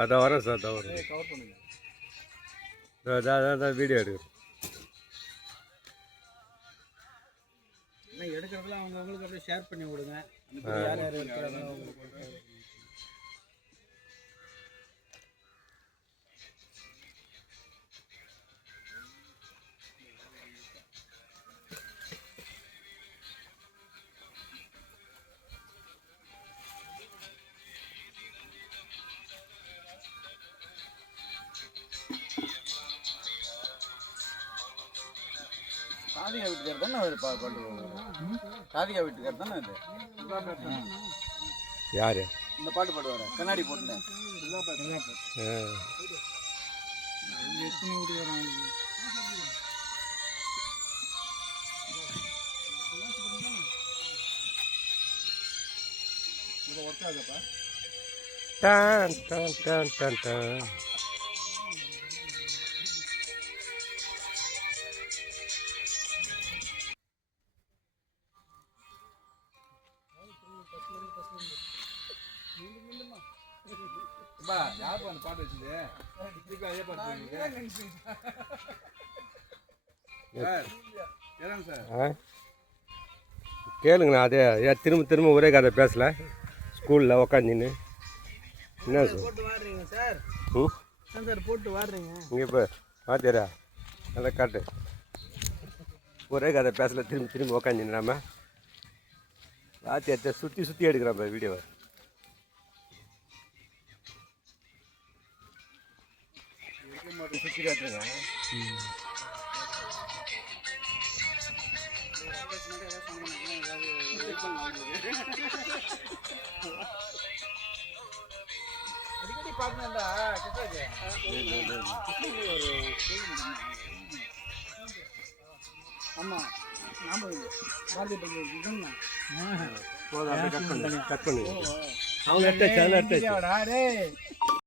அதான் வரேன் சார், தான் வரேன். வீடியோ எடுக்கிறேன். எடுக்கிறதுல அவங்களுக்கு அப்படியே ஷேர் பண்ணி விடுங்க. யார் யார் இருக்கிறாங்க ராதிகா வீட்டுக்கார் தானே அவர் பாட்டு ராதிகா வீட்டுக்கார் தானே அது யாரு இந்த பாட்டு பாடுவார் கண்ணாடி போட்டுனேன் எத்தனை வீட்டுக்காரன் இதை ஒர்க் ஆகுப்பா டான் டான் டான் டான் டான். யார் அந்த பாட்டு வச்சுது அதே பாட்டு சார் கேளுங்கண்ணா. அதே திரும்ப திரும்ப ஒரே கதை பேசல ஸ்கூலில் உக்காந்துன்னு என்ன சார் போட்டு வாடுறீங்க சார்? சார் போட்டு வாடுறீங்க இங்கே இப்போ பார்த்தியா நல்லா காட்டு. ஒரே கதை பேசல திரும்பி திரும்பி உக்காந்துன்னு நாம வாத்தியார்த்த சுற்றி சுற்றி எடுக்கிறான் வீடியோவை. சுற்றி காட்டுங்க. அடிக்கடி பார்க்கணும்டா ஆமாம் ஆமாம் பாரதி போதும், கட் பண்ணு அவங்க எடுத்தாச்சு.